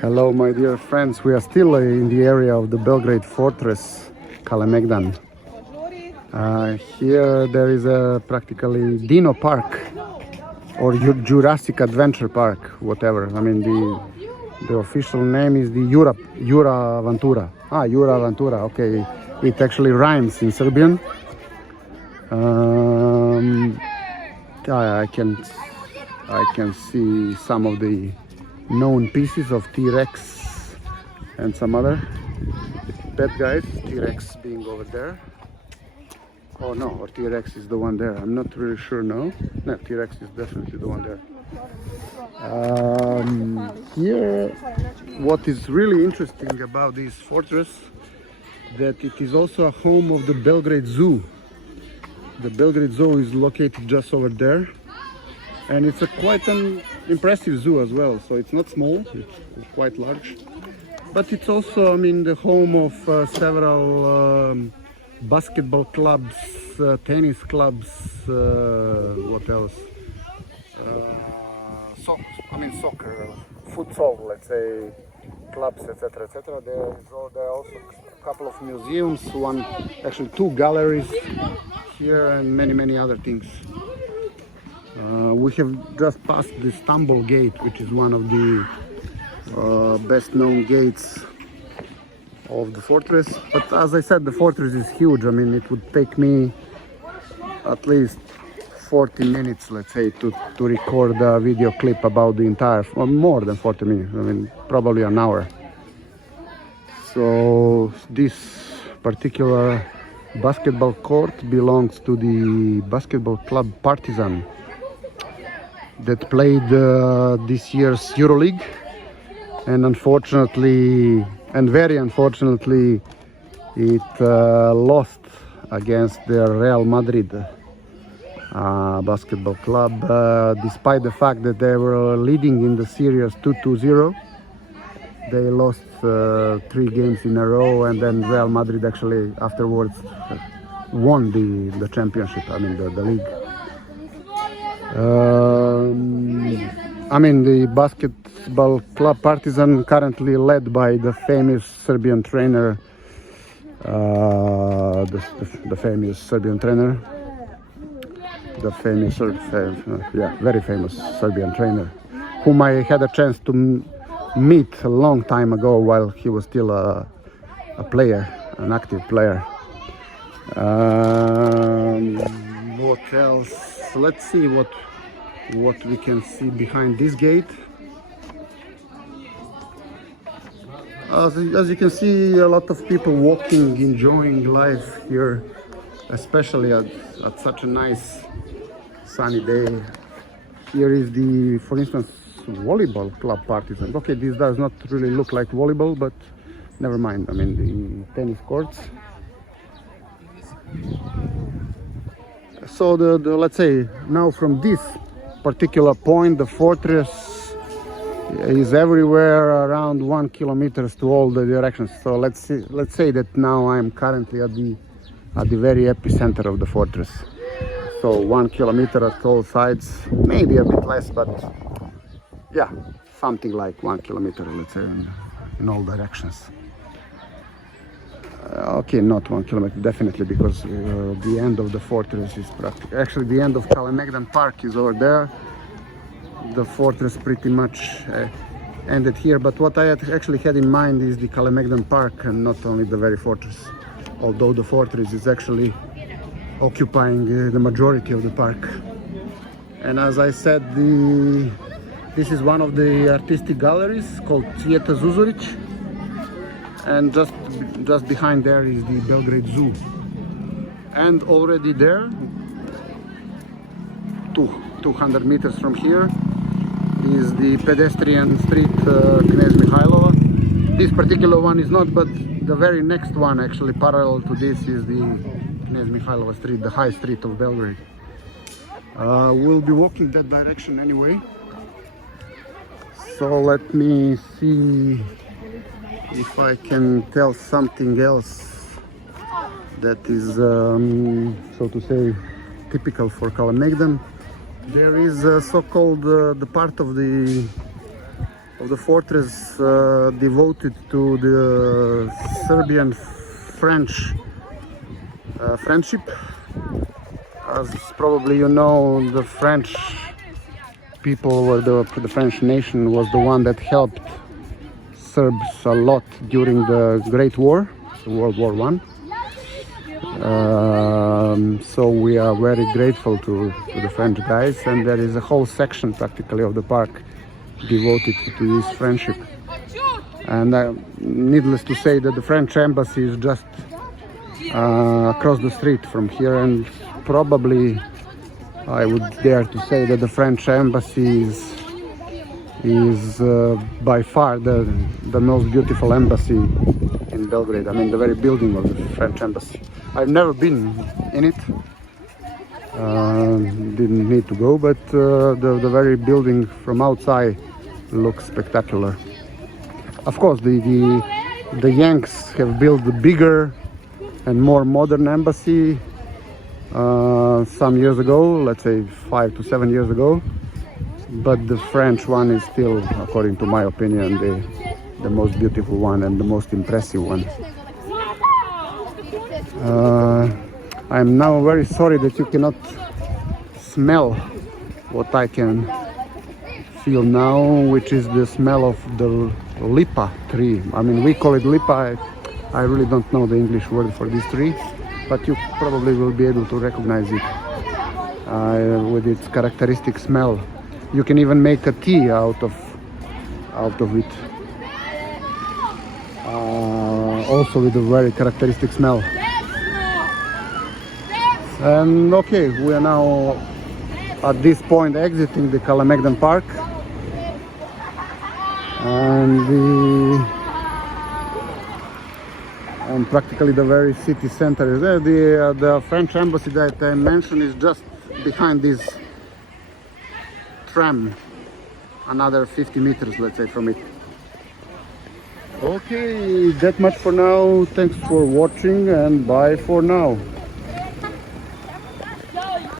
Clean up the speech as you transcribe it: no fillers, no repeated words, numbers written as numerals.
Hello, my dear friends. We are still in the area of the Belgrade fortress, Kalemegdan. Here there is a practically Dino Park or Jurassic Adventure Park, whatever. I mean, the official name is the Jura Aventura. Jura Aventura. Okay, it actually rhymes in Serbian. I can see some of the known pieces of T-Rex and some other bad guys. T-Rex being over there. Oh no, or T-Rex is the one there. I'm not really sure. No, T-Rex is definitely the one there. Here, what is really interesting about this fortress, that it is also a home of the Belgrade Zoo. The Belgrade Zoo is located just over there, and it's quite an impressive zoo as well. So it's not small, it's quite large, but it's also, I mean, the home of several basketball clubs, tennis clubs, what else? Soccer, futsal, let's say, clubs, etc., etc. There are also a couple of museums, actually two galleries here, and many other things. We have just passed the Stumble Gate, which is one of the best known gates of the fortress. But as I said, the fortress is huge. I mean, it would take me at least 40 minutes, let's say, to record a video clip about the entire, or more than 40 minutes, I mean, probably an hour. So this particular basketball court belongs to the basketball club Partizan that played this year's EuroLeague, and unfortunately, and very unfortunately, it lost against the Real Madrid basketball club, despite the fact that they were leading in the series 2-0. They lost 3 games in a row, and then Real Madrid actually afterwards won the championship, I mean the league. I mean, the basketball club Partizan, currently led by the famous Serbian trainer, the famous Serbian trainer, very famous Serbian trainer, whom I had a chance to meet a long time ago while he was still a player, an active player. What else? Let's see what we can see behind this gate. As you can see, a lot of people walking, enjoying life here, especially at such a nice sunny day. Here is for instance, volleyball club Partizan. Okay, this does not really look like volleyball, but never mind. I mean, the tennis courts. So let's say now from this particular point, the fortress is everywhere around 1 kilometer to all the directions. So let's say that now I'm currently at the very epicenter of the fortress. So 1 kilometer at all sides, maybe a bit less, but yeah, something like 1 kilometer, let's say, in all directions. Okay, not 1 kilometer, definitely, because the end of the fortress is practically, actually the end of Kalemegdan Park is over there. The fortress pretty much ended here, but what I actually had in mind is the Kalemegdan Park, and not only the very fortress, although the fortress is actually occupying the majority of the park. And as I said, this is one of the artistic galleries called Cvijeta Zuzoric, and just behind there is the Belgrade Zoo. And already there, 200 meters from here, is the pedestrian street Knez Mihailova. This particular one is not, but the very next one, actually parallel to this, is the Knez Mihailova street, the high street of Belgrade. We'll be walking that direction anyway. So let me see if I can tell something else that is, so to say, typical for Kalemegdan. There is so-called the part of the of the fortress devoted to the Serbian-French friendship. As probably you know, the French people, or the French nation, was the one that helped Serbs a lot during the Great War, World War I. So we are very grateful to the French guys, and there is a whole section practically of the park devoted to this friendship. And needless to say that the French embassy is just across the street from here, and probably I would dare to say that the French embassy is by far the most beautiful embassy in Belgrade. I mean, the very building of the French embassy. I've never been in it, didn't need to go, but the very building from outside looks spectacular. Of course, the Yanks have built the bigger and more modern embassy some years ago, let's say 5 to 7 years ago, but the French one is still, according to my opinion, the most beautiful one and the most impressive one. I'm now very sorry that you cannot smell what I can feel now, which is the smell of the lipa tree. I mean, we call it lipa. I really don't know the English word for this tree, but you probably will be able to recognize it with its characteristic smell. You can even make a tea out of it, also with a very characteristic smell. And okay, we are now at this point exiting the Kalemegdan Park, and practically the very city center is there. The French embassy that I mentioned is just behind this tram, another 50 meters, let's say, from it. Okay, that much for now. Thanks for watching, and bye for now.